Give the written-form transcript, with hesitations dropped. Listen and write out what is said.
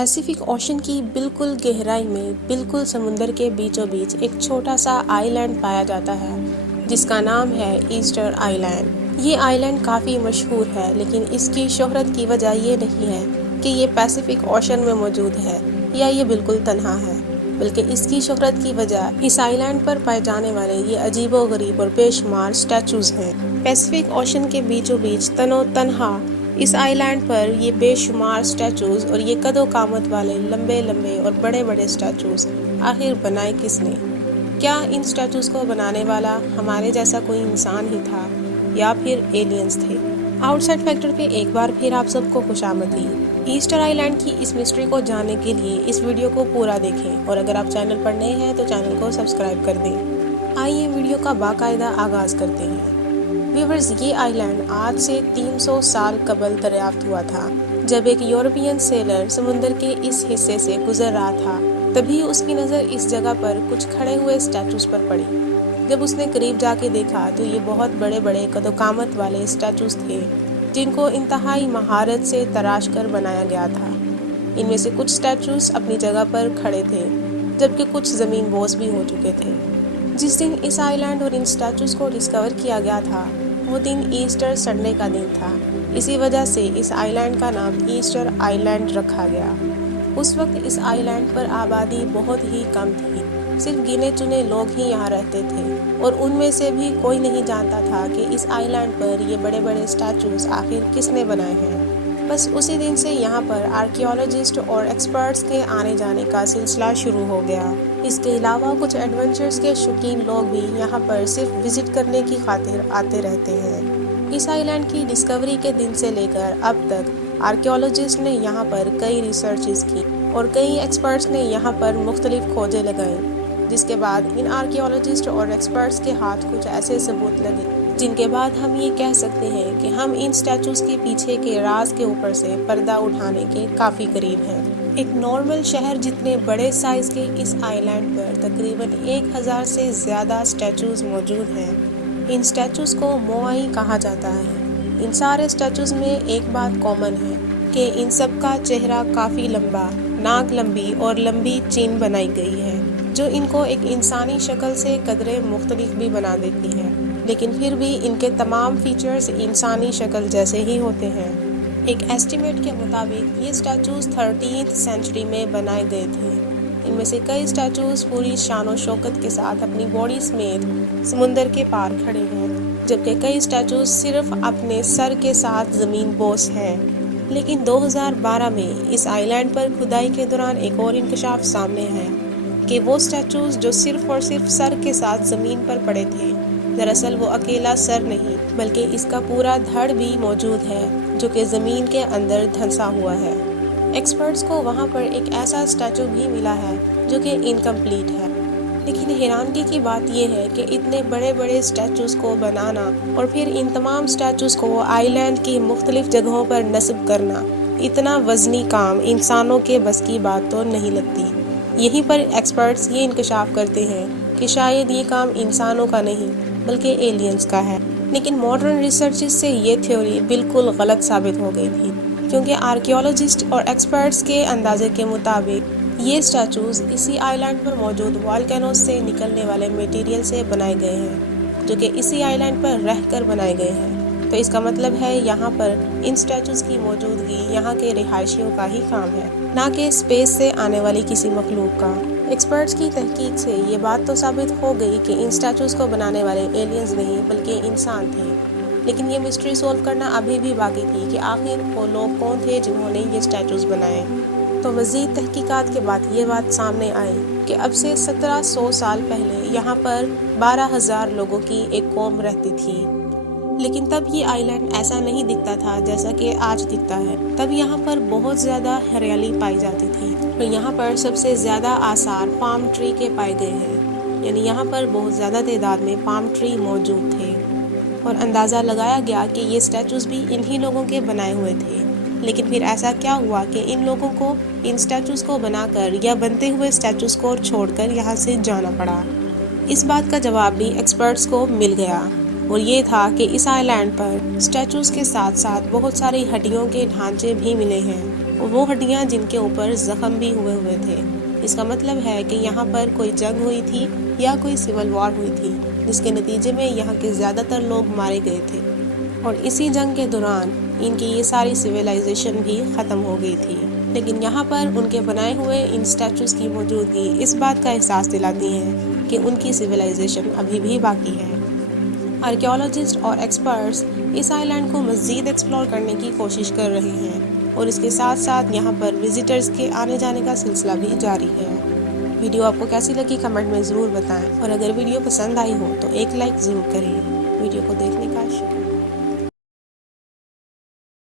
Pacific ocean کی بالکل گہرائی میں بالکل سمندر کے بیچوں بیچ ایک چھوٹا سا آئی لینڈ پایا جاتا ہے جس کا نام ہے ایسٹر آئی لینڈ۔ یہ آئی لینڈ کافی مشہور ہے، لیکن اس کی شہرت کی وجہ یہ نہیں ہے کہ یہ پیسیفک اوشن میں موجود ہے یا یہ بالکل تنہا ہے، بلکہ اس کی شہرت کی وجہ اس آئی لینڈ پر پائے جانے والے یہ عجیب و غریب اور بے شمار سٹیچوز ہیں۔ پیسیفک اوشن کے بیچوں بیچ تنہا اس آئی لینڈ پر یہ بے شمار سٹیچوز اور یہ قد و قامت والے لمبے لمبے اور بڑے بڑے سٹیچوز آخر بنائے کس نے؟ کیا ان سٹیچوز کو بنانے والا ہمارے جیسا کوئی انسان ہی تھا یا پھر ایلینز تھے؟ آؤٹ سائڈ فیکٹر پہ ایک بار پھر آپ سب کو خوش آمدید۔ ایسٹر آئی لینڈ کی اس مسٹری کو جاننے کے لیے اس ویڈیو کو پورا دیکھیں، اور اگر آپ چینل پر نئے ہیں تو چینل کو سبسکرائب کر دیں۔ آئیے ویڈیو کا باقاعدہ آغاز کرتے ہیں۔ ویورز، یہ آئی لینڈ آج سے 300 سال قبل دریافت ہوا تھا، جب ایک یورپین سیلر سمندر کے اس حصے سے گزر رہا تھا۔ تبھی اس کی نظر اس جگہ پر کچھ کھڑے ہوئے سٹیچوز پر پڑی۔ جب اس نے قریب جا کے دیکھا تو یہ بہت بڑے بڑے قد و قامت والے سٹیچوز تھے جن کو انتہائی مہارت سے تراش کر بنایا گیا تھا۔ ان میں سے کچھ سٹیچوز اپنی جگہ پر کھڑے تھے، جبکہ کچھ زمین بوس بھی ہو چکے تھے۔ جس دن اس آئی لینڈ اور ان سٹیچوز کو ڈسکور کیا گیا تھا وہ دن ایسٹر سنڈے کا دن تھا۔ اسی وجہ سے اس آئی لینڈ کا نام ایسٹر آئی لینڈ رکھا گیا۔ اس وقت اس آئی لینڈ پر آبادی بہت ہی کم تھی، صرف گنے چنے لوگ ہی یہاں رہتے تھے، اور ان میں سے بھی کوئی نہیں جانتا تھا کہ اس آئی لینڈ پر یہ بڑے بڑے سٹیچوز آخر کس نے بنائے ہیں۔ بس اسی دن سے یہاں پر آرکیولوجسٹ اور ایکسپرٹس کے آنے جانے کا سلسلہ شروع ہو گیا۔ اس کے علاوہ کچھ ایڈونچرز کے شوقین لوگ بھی یہاں پر صرف وزٹ کرنے کی خاطر آتے رہتے ہیں۔ اس آئی لینڈ کی ڈسکوری کے دن سے لے کر اب تک آرکیولوجسٹ نے یہاں پر کئی ریسرچز کی اور کئی ایکسپرٹس نے یہاں پر مختلف کھوجیں لگائیں، جس کے بعد ان آرکیولوجسٹ اور ایکسپرٹس کے ہاتھ کچھ ایسے ثبوت لگے جن کے بعد ہم یہ کہہ سکتے ہیں کہ ہم ان سٹیچوز کے پیچھے کے راز کے اوپر سے پردہ اٹھانے کے کافی قریب ہیں۔ ایک نارمل شہر جتنے بڑے سائز کے اس آئی لینڈ پر تقریباً 1000 سے زیادہ سٹیچوز موجود ہیں۔ ان سٹیچوز کو موآئی کہا جاتا ہے۔ ان سارے سٹیچوز میں ایک بات کامن ہے کہ ان سب کا چہرہ کافی لمبا، ناک لمبی اور لمبی چین بنائی گئی ہے، جو ان کو ایک انسانی شکل سے قدرے مختلف بھی بنا دیتی ہے، لیکن پھر بھی ان کے تمام فیچرز انسانی شکل جیسے ہی ہوتے ہیں۔ ایک ایسٹیمیٹ کے مطابق یہ سٹیچوز 13th سینچری میں بنائے گئے تھے۔ ان میں سے کئی سٹیچوز پوری شان و شوکت کے ساتھ اپنی باڈی سمیت سمندر کے پار کھڑے ہیں، جبکہ کئی سٹیچوز صرف اپنے سر کے ساتھ زمین بوس ہیں۔ لیکن 2012 میں اس آئی لینڈ پر کھدائی کے دوران ایک اور انکشاف سامنے ہے کہ وہ سٹیچوز جو صرف اور صرف سر کے ساتھ زمین پر پڑے تھے، دراصل وہ اکیلا سر نہیں بلکہ اس کا پورا دھڑ بھی موجود ہے جو کہ زمین کے اندر دھنسا ہوا ہے۔ ایکسپرٹس کو وہاں پر ایک ایسا سٹیچو بھی ملا ہے جو کہ انکمپلیٹ ہے، لیکن حیرانگی کی بات یہ ہے کہ اتنے بڑے بڑے سٹیچوز کو بنانا اور پھر ان تمام سٹیچوز کو آئی لینڈ کی مختلف جگہوں پر نصب کرنا، اتنا وزنی کام انسانوں کے بس کی بات تو نہیں لگتی۔ یہیں پر ایکسپرٹس یہ انکشاف کرتے ہیں کہ شاید یہ کام انسانوں کا نہیں بلکہ ایلینز کا ہے، لیکن ماڈرن ریسرچز سے یہ تھیوری بالکل غلط ثابت ہو گئی تھی، کیونکہ آرکیولوجسٹ اور ایکسپرٹس کے اندازے کے مطابق یہ سٹیچوز اسی آئی لینڈ پر موجود والکینوز سے نکلنے والے میٹیریل سے بنائے گئے ہیں، جو کہ اسی آئی لینڈ پر رہ کر بنائے گئے ہیں۔ تو اس کا مطلب ہے یہاں پر ان سٹیچوز کی موجودگی یہاں کے رہائشیوں کا ہی کام ہے، نہ کہ اسپیس سے آنے والی کسی مخلوق کا۔ ایکسپرٹس کی تحقیق سے یہ بات تو ثابت ہو گئی کہ ان سٹیچوز کو بنانے والے ایلینز نہیں بلکہ انسان تھے، لیکن یہ مسٹری سولو کرنا ابھی بھی باقی تھی کہ آخر وہ لوگ کون تھے جنہوں نے یہ سٹیچوز بنائے۔ تو مزید تحقیقات کے بعد یہ بات سامنے آئی کہ اب سے 1700 سال پہلے یہاں پر 12,000 لوگوں کی ایک قوم رہتی تھی، لیکن تب یہ آئی لینڈ ایسا نہیں دکھتا تھا جیسا کہ آج دکھتا ہے۔ تب یہاں پر بہت زیادہ ہریالی پائی جاتی تھی، اور یہاں پر سب سے زیادہ آثار پام ٹری کے پائے گئے ہیں، یعنی یہاں پر بہت زیادہ تعداد میں پام ٹری موجود تھے، اور اندازہ لگایا گیا کہ یہ سٹیچوز بھی انہی لوگوں کے بنائے ہوئے تھے۔ لیکن پھر ایسا کیا ہوا کہ ان لوگوں کو ان سٹیچوز کو بنا کر یا بنتے ہوئے سٹیچوز کو چھوڑ کر یہاں سے جانا پڑا؟ اس بات کا جواب بھی ایکسپرٹس کو مل گیا، اور یہ تھا کہ اس آئی لینڈ پر سٹیچوز کے ساتھ ساتھ بہت ساری ہڈیوں کے ڈھانچے بھی ملے ہیں، وہ ہڈیاں جن کے اوپر زخم بھی ہوئے تھے۔ اس کا مطلب ہے کہ یہاں پر کوئی جنگ ہوئی تھی یا کوئی سول وار ہوئی تھی، جس کے نتیجے میں یہاں کے زیادہ تر لوگ مارے گئے تھے، اور اسی جنگ کے دوران ان کی یہ ساری سویلائزیشن بھی ختم ہو گئی تھی۔ لیکن یہاں پر ان کے بنائے ہوئے ان اسٹیچوز کی موجودگی اس بات کا احساس دلاتی ہے کہ ان کی سویلائزیشن ابھی بھی باقی ہے۔ آرکیولوجسٹ اور ایکسپرٹس اس آئی لینڈ کو مزید ایکسپلور کرنے کی کوشش کر رہے ہیں، اور اس کے ساتھ ساتھ یہاں پر وزٹرز کے آنے جانے کا سلسلہ بھی جاری ہے۔ ویڈیو آپ کو کیسی لگی کمنٹ میں ضرور بتائیں، اور اگر ویڈیو پسند آئی ہو تو ایک لائک ضرور کریں۔ ویڈیو کو دیکھنے کا شکریہ۔